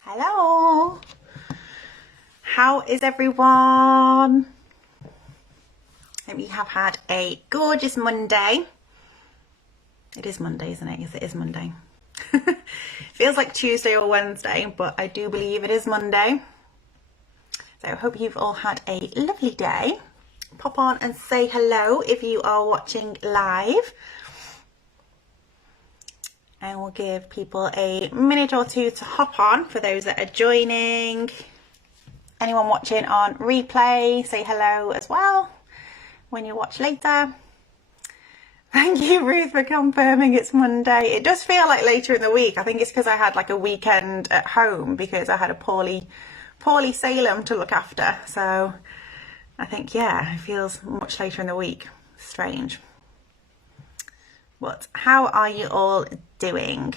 Hello, how is everyone? Hope you have had a gorgeous Monday. It is Monday, isn't it? Yes, it is Monday. Feels like Tuesday or Wednesday, but I do believe it is Monday. So I hope you've all had a lovely day. Pop on and say hello if you are watching live. And we'll give people a minute or two to hop on for those that are joining. Anyone watching on replay, say hello as well when you watch later. Thank you, Ruth, for confirming it's Monday. It does feel like later in the week. I think it's because I had like a weekend at home because I had a poorly Salem to look after. So I think, yeah, it feels much later in the week. Strange. But how are you all doing?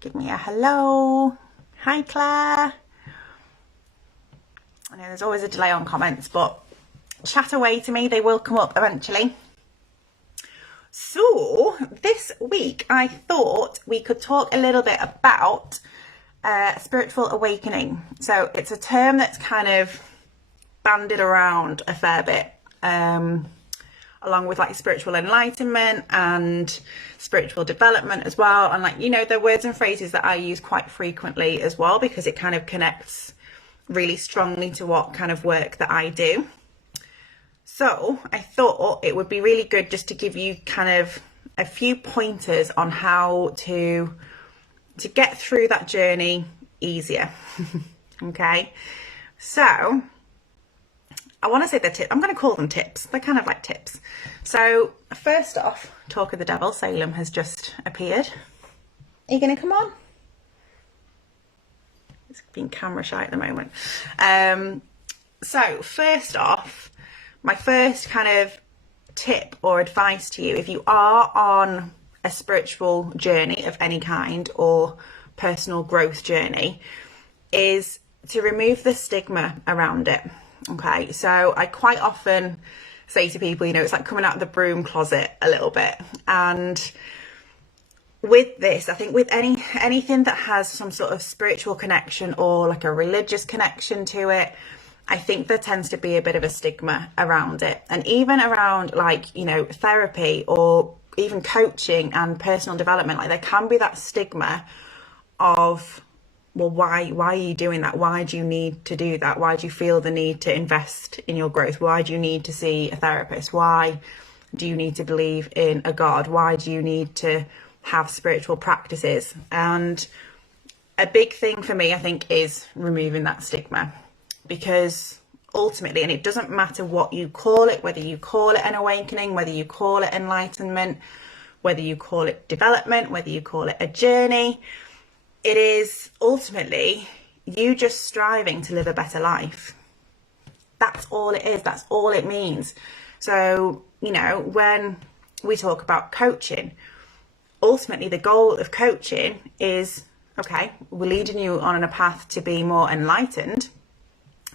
Give me a hello. Hi, Claire. I know there's always a delay on comments, but chat away to me. They will come up eventually. So this week I thought we could talk a little bit about spiritual awakening. So it's a term that's kind of bandied around a fair bit, along with like spiritual enlightenment and spiritual development as well. And like, you know, they're words and phrases that I use quite frequently as well, because it kind of connects really strongly to what kind of work that I do. So I thought it would be really good just to give you kind of a few pointers on how to get through that journey easier. Okay, so I want to say the tip. I'm going to call them tips. They're kind of like tips. So first off, talk of the devil, Salem has just appeared. Are you going to come on? It's being camera shy at the moment. So first off, my first kind of tip or advice to you, if you are on a spiritual journey of any kind or personal growth journey, is to remove the stigma around it. Okay, so I quite often say to people, you know, it's like coming out of the broom closet a little bit. And with this, I think with anything that has some sort of spiritual connection or like a religious connection to it, I think there tends to be a bit of a stigma around it. And even around like, you know, therapy or even coaching and personal development, like there can be that stigma of, well, why are you doing that? Why do you need to do that? Why do you feel the need to invest in your growth? Why do you need to see a therapist? Why do you need to believe in a God? Why do you need to have spiritual practices? And a big thing for me, I think, is removing that stigma, because ultimately, and it doesn't matter what you call it, whether you call it an awakening, whether you call it enlightenment, whether you call it development, whether you call it a journey, it is ultimately you just striving to live a better life. That's all it is. That's all it means. So, you know, when we talk about coaching, ultimately the goal of coaching is, okay, we're leading you on a path to be more enlightened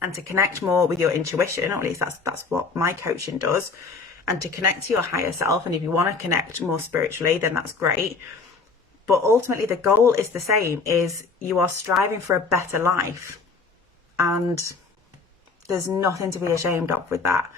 and to connect more with your intuition, or at least that's what my coaching does, and to connect to your higher self. And if you want to connect more spiritually, then that's great. But ultimately the goal is the same, is you are striving for a better life. And there's nothing to be ashamed of with that.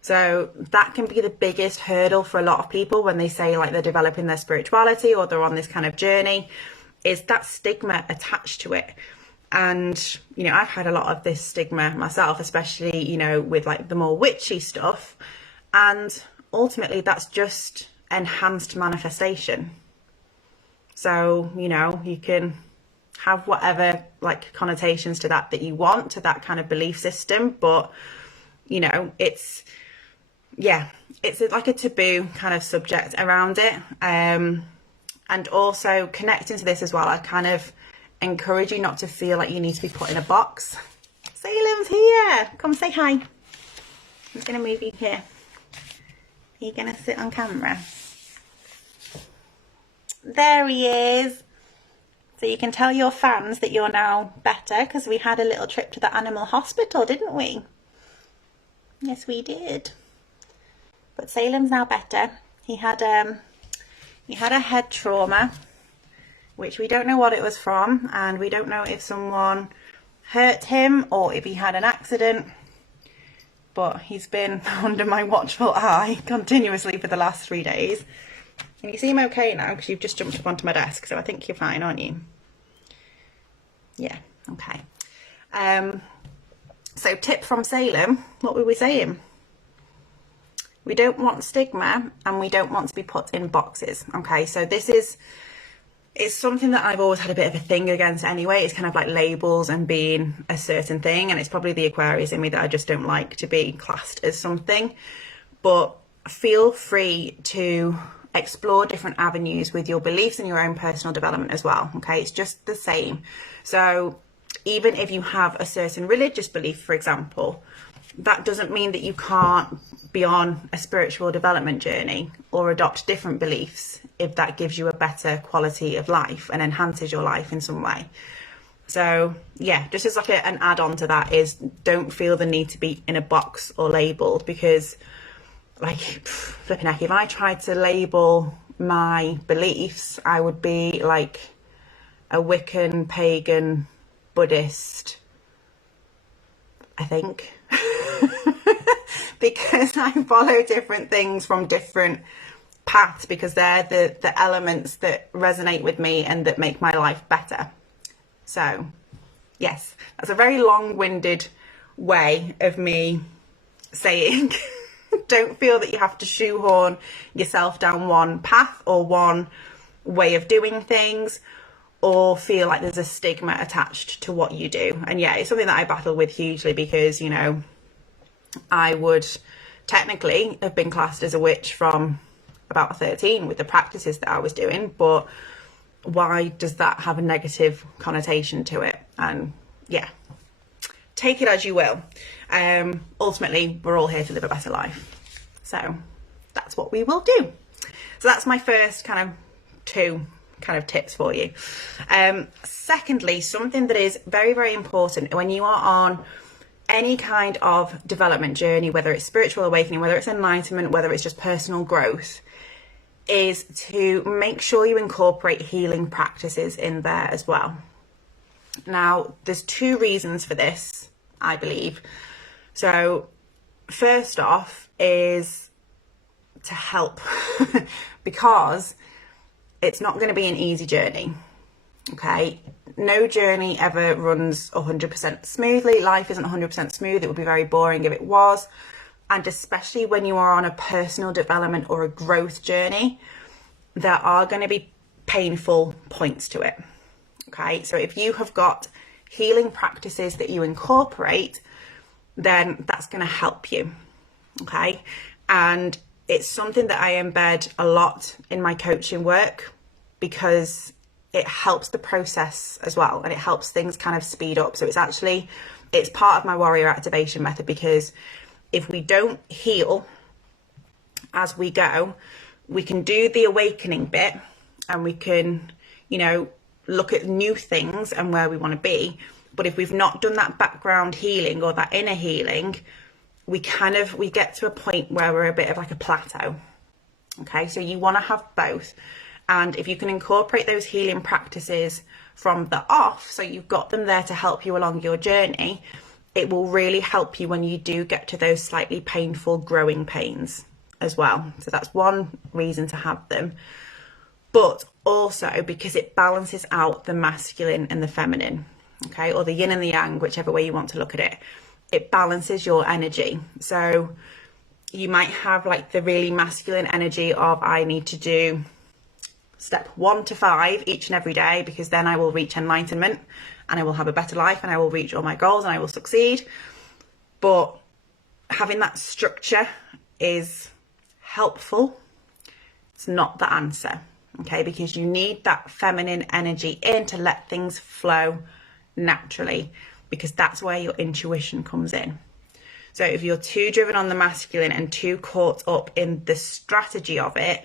So that can be the biggest hurdle for a lot of people when they say like they're developing their spirituality or they're on this kind of journey, is that stigma attached to it. And, you know, I've had a lot of this stigma myself, especially, you know, with like the more witchy stuff. And ultimately that's just enhanced manifestation. So, you know, you can have whatever like connotations to that you want, to that kind of belief system. But, you know, it's like a taboo kind of subject around it. And also connecting to this as well, I kind of encourage you not to feel like you need to be put in a box. Salem's here. Come say hi. I'm just going to move you here. Are you going to sit on camera? There he is. So you can tell your fans that you're now better, because we had a little trip to the animal hospital, didn't we? Yes, we did. But Salem's now better. He had a head trauma. which we don't know what it was from, and we don't know if someone hurt him or if he had an accident, but he's been under my watchful eye continuously for the last 3 days. And you seem okay now because you've just jumped up onto my desk, so I think you're fine, aren't you? Yeah, okay. So tip from Salem, what were we saying? We don't want stigma and we don't want to be put in boxes. Okay, so this is something that I've always had a bit of a thing against anyway. It's kind of like labels and being a certain thing, and it's probably the Aquarius in me that I just don't like to be classed as something. But feel free to explore different avenues with your beliefs and your own personal development as well. Okay, it's just the same. So even if you have a certain religious belief, for example, that doesn't mean that you can't be on a spiritual development journey or adopt different beliefs if that gives you a better quality of life and enhances your life in some way. So yeah, just as like an add-on to that is, don't feel the need to be in a box or labelled, because like flipping heck, if I tried to label my beliefs, I would be like a Wiccan, pagan, Buddhist, I think. Because I follow different things from different paths, because they're the elements that resonate with me and that make my life better. So yes, that's a very long-winded way of me saying don't feel that you have to shoehorn yourself down one path or one way of doing things, or feel like there's a stigma attached to what you do. And yeah, it's something that I battle with hugely, because, you know, I would technically have been classed as a witch from about 13 with the practices that I was doing, but why does that have a negative connotation to it? And yeah, take it as you will. Ultimately, we're all here to live a better life, so that's what we will do. So that's my first kind of 2 kind of tips for you. Secondly, something that is very, very important when you are on any kind of development journey, whether it's spiritual awakening, whether it's enlightenment, whether it's just personal growth, is to make sure you incorporate healing practices in there as well. Now, there's 2 reasons for this, I believe. So first off is to help because it's not going to be an easy journey. Okay, no journey ever runs 100% smoothly. Life isn't 100% smooth. It would be very boring if it was. And especially when you are on a personal development or a growth journey, there are going to be painful points to it. Okay, so if you have got healing practices that you incorporate, then that's going to help you. Okay, and it's something that I embed a lot in my coaching work, because it helps the process as well, and it helps things kind of speed up. So it's part of my warrior activation method, because if we don't heal as we go, we can do the awakening bit and we can, you know, look at new things and where we want to be. But if we've not done that background healing or that inner healing, we get to a point where we're a bit of like a plateau. Okay, so you want to have both. And if you can incorporate those healing practices from the off, so you've got them there to help you along your journey, it will really help you when you do get to those slightly painful growing pains as well. So that's one reason to have them. But also because it balances out the masculine and the feminine, okay, or the yin and the yang, whichever way you want to look at it. It balances your energy. So you might have like the really masculine energy of, I need to do step 1 to 5 each and every day, because then I will reach enlightenment and I will have a better life and I will reach all my goals and I will succeed. But having that structure is helpful. It's not the answer, okay, because you need that feminine energy in to let things flow naturally, because that's where your intuition comes in. So if you're too driven on the masculine and too caught up in the strategy of it,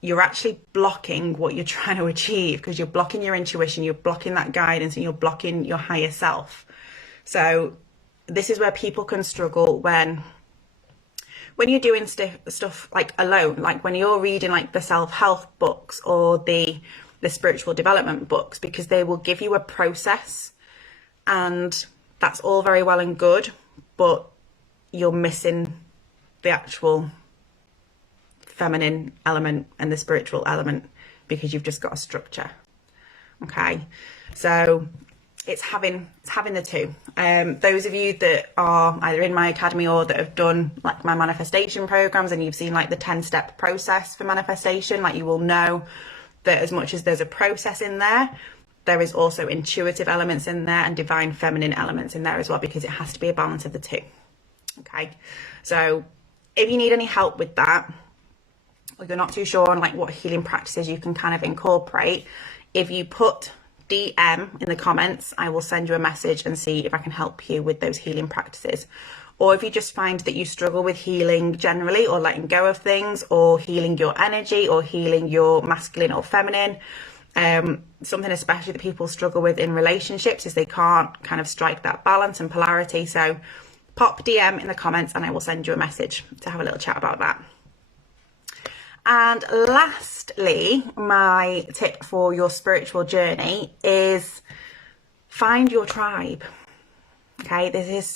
you're actually blocking what you're trying to achieve, because you're blocking your intuition, you're blocking that guidance, and you're blocking your higher self. So this is where people can struggle when you're doing stuff like alone, like when you're reading like the self-help books or the the spiritual development books, because they will give you a process, and that's all very well and good, but you're missing the actual feminine element and the spiritual element because you've just got a structure. Okay, so it's having the two. Those of you that are either in my academy or that have done like my manifestation programs, and you've seen like the 10-step process for manifestation, like you will know that as much as there's a process in there, there is also intuitive elements in there and divine feminine elements in there as well, because it has to be a balance of the two. Okay, so if you need any help with that, or you're not too sure on like what healing practices you can kind of incorporate, if you put DM in the comments, I will send you a message and see if I can help you with those healing practices. Or if you just find that you struggle with healing generally, or letting go of things, or healing your energy, or healing your masculine or feminine, something especially that people struggle with in relationships is they can't kind of strike that balance and polarity. So pop DM in the comments and I will send you a message to have a little chat about that. And lastly, my tip for your spiritual journey is find your tribe. Okay, this is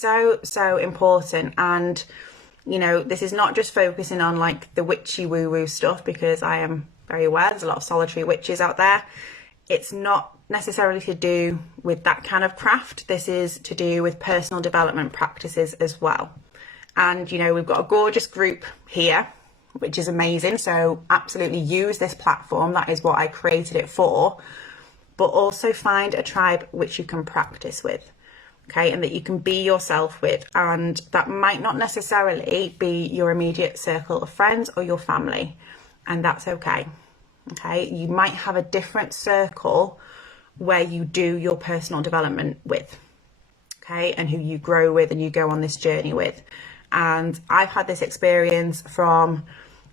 so important. And, you know, this is not just focusing on like the witchy woo-woo stuff, because I am very aware there's a lot of solitary witches out there. It's not necessarily to do with that kind of craft. This is to do with personal development practices as well. And, you know, we've got a gorgeous group here, which is amazing. So absolutely use this platform. That is what I created it for. But also find a tribe which you can practice with, okay, and that you can be yourself with. And that might not necessarily be your immediate circle of friends or your family, and that's okay. Okay, you might have a different circle where you do your personal development with, okay, and who you grow with and you go on this journey with. And I've had this experience from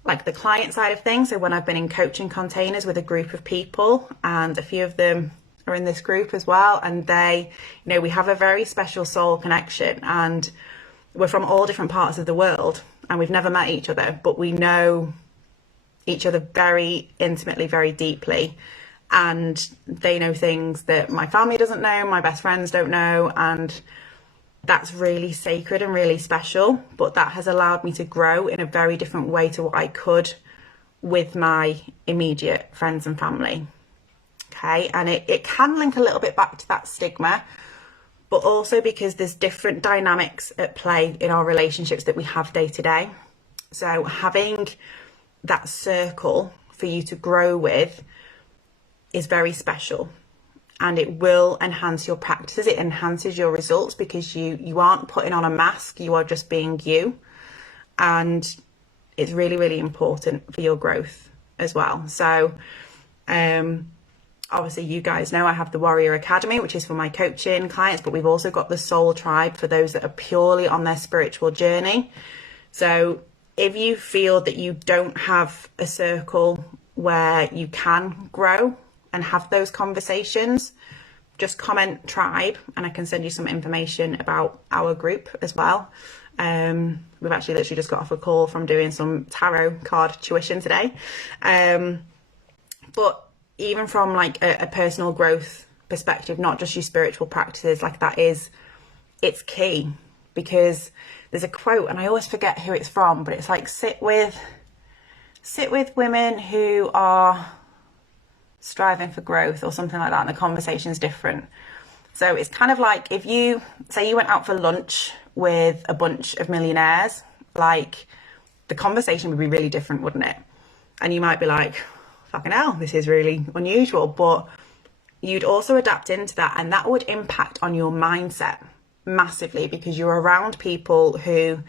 like the client side of things. So when I've been in coaching containers with a group of people, and a few of them are in this group as well, and they, you know, we have a very special soul connection, and we're from all different parts of the world, and we've never met each other, but we know each other very intimately, very deeply. And they know things that my family doesn't know, my best friends don't know, and that's really sacred and really special. But that has allowed me to grow in a very different way to what I could with my immediate friends and family. Okay, and it can link a little bit back to that stigma, but also because there's different dynamics at play in our relationships that we have day to day. So having that circle for you to grow with is very special, and it will enhance your practices. It enhances your results because you aren't putting on a mask, you are just being you. And it's really, really important for your growth as well. So obviously you guys know I have the Warrior Academy, which is for my coaching clients, but we've also got the Soul Tribe for those that are purely on their spiritual journey. So if you feel that you don't have a circle where you can grow and have those conversations, just comment tribe and I can send you some information about our group as well. We've actually literally just got off a call from doing some tarot card tuition today. But even from like a personal growth perspective, not just your spiritual practices, like it's key, because there's a quote, and I always forget who it's from, but it's like sit with women who are striving for growth or something like that, and the conversation's different. So it's kind of like if you say you went out for lunch with a bunch of millionaires, like the conversation would be really different, wouldn't it? And you might be like, fucking hell, this is really unusual, but you'd also adapt into that, and that would impact on your mindset massively, because you're around people who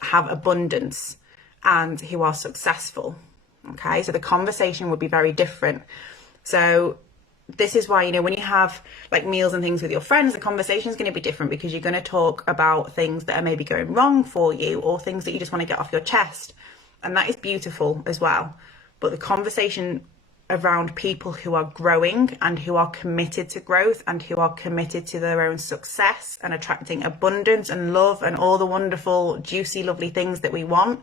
have abundance and who are successful. Okay, so the conversation would be very different. So this is why, you know, when you have like meals and things with your friends, the conversation is going to be different, because you're going to talk about things that are maybe going wrong for you, or things that you just want to get off your chest, and that is beautiful as well. But the conversation around people who are growing and who are committed to growth and who are committed to their own success and attracting abundance and love and all the wonderful, juicy, lovely things that we want,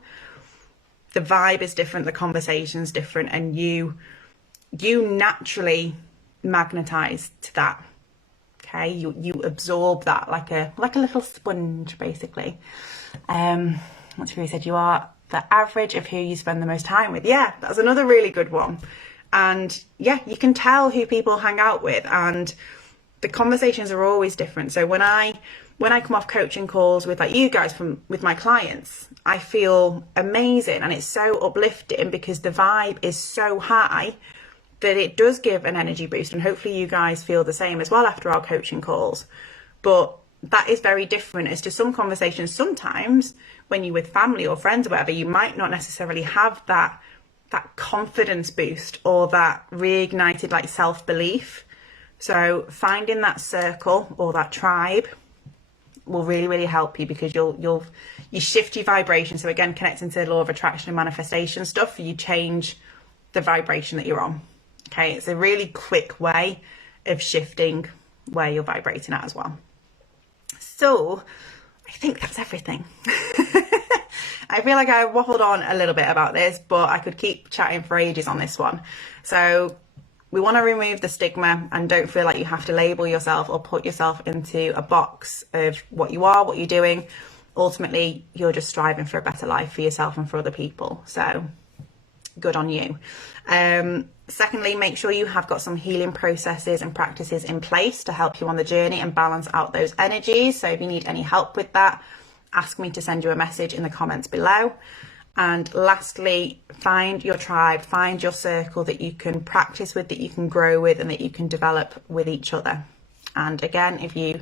the vibe is different, the conversation's different, and you you naturally magnetize to that. Okay, you absorb that like a little sponge, basically. What's really said? You are the average of who you spend the most time with. Yeah, that's another really good one. And yeah, you can tell who people hang out with, and the conversations are always different. So when I come off coaching calls with like you guys with my clients, I feel amazing, and it's so uplifting because the vibe is so high that it does give an energy boost, and hopefully you guys feel the same as well after our coaching calls. But that is very different as to some conversations. Sometimes when you're with family or friends or whatever, you might not necessarily have that confidence boost or that reignited like self-belief. So finding that circle or that tribe will really, really help you, because you shift your vibration. So again, connecting to the law of attraction and manifestation stuff, you change the vibration that you're on. Okay, it's a really quick way of shifting where you're vibrating at as well. So I think that's everything. I feel like I waffled on a little bit about this, but I could keep chatting for ages on this one. So we want to remove the stigma, and don't feel like you have to label yourself or put yourself into a box of what you are, what you're doing. Ultimately, you're just striving for a better life for yourself and for other people. So good on you. Secondly, make sure you have got some healing processes and practices in place to help you on the journey and balance out those energies. So if you need any help with that, ask me to send you a message in the comments below. And lastly, find your tribe, find your circle that you can practice with, that you can grow with, and that you can develop with each other. And again, if you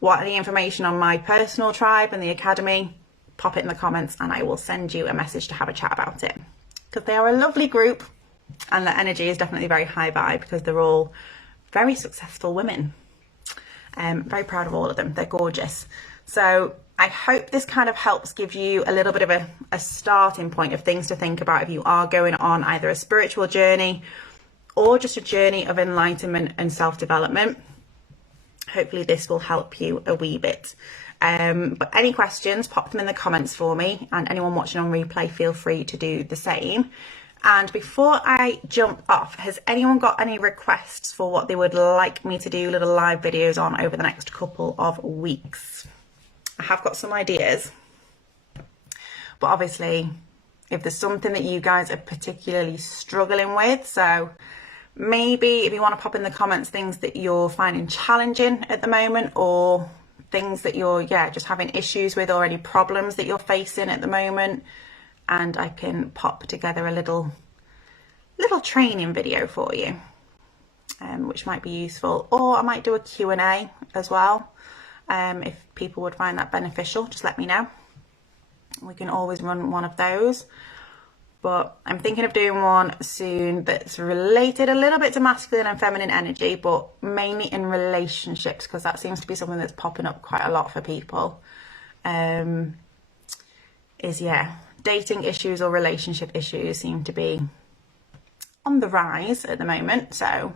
want any information on my personal tribe and the academy, pop it in the comments and I will send you a message to have a chat about it. Because they are a lovely group, and the energy is definitely very high vibe, because they're all very successful women. Very proud of all of them. They're gorgeous. So I hope this kind of helps give you a little bit of a starting point of things to think about if you are going on either a spiritual journey or just a journey of enlightenment and self-development. Hopefully this will help you a wee bit. But any questions, pop them in the comments for me, and anyone watching on replay, feel free to do the same. And before I jump off, has anyone got any requests for what they would like me to do little live videos on over the next couple of weeks? I have got some ideas, but obviously if there's something that you guys are particularly struggling with, so maybe if you want to pop in the comments things that you're finding challenging at the moment, or things that you're just having issues with, or any problems that you're facing at the moment, and I can pop together a little training video for you, which might be useful. Or I might do a Q&A as well. If people would find that beneficial, just let me know. We can always run one of those. But I'm thinking of doing one soon that's related a little bit to masculine and feminine energy, but mainly in relationships, because that seems to be something that's popping up quite a lot for people. Dating issues or relationship issues seem to be on the rise at the moment, so I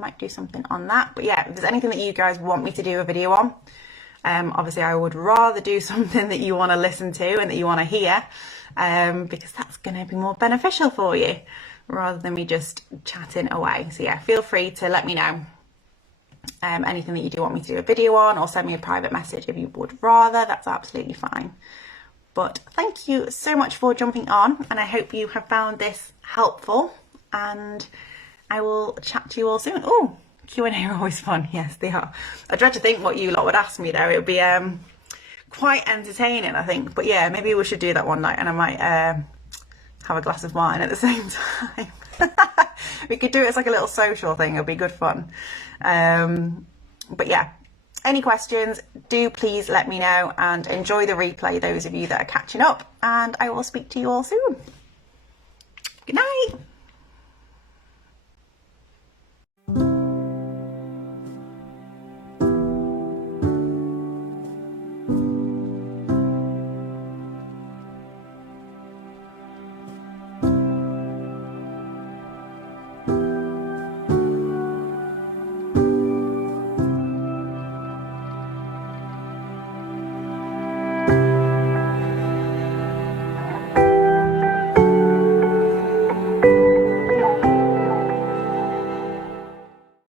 might do something on that. But yeah, if there's anything that you guys want me to do a video on, obviously I would rather do something that you want to listen to and that you want to hear, because that's going to be more beneficial for you rather than me just chatting away. So yeah, feel free to let me know anything that you do want me to do a video on, or send me a private message if you would rather. That's absolutely fine. But thank you so much for jumping on, and I hope you have found this helpful, and I will chat to you all soon. Oh, Q&A are always fun. Yes, they are. I dread to think what you lot would ask me though. It would be quite entertaining, I think. But yeah, maybe we should do that one night, and I might have a glass of wine at the same time. We could do it as like a little social thing. It'll be good fun. But yeah, any questions, do please let me know, and enjoy the replay, those of you that are catching up, and I will speak to you all soon. Good night.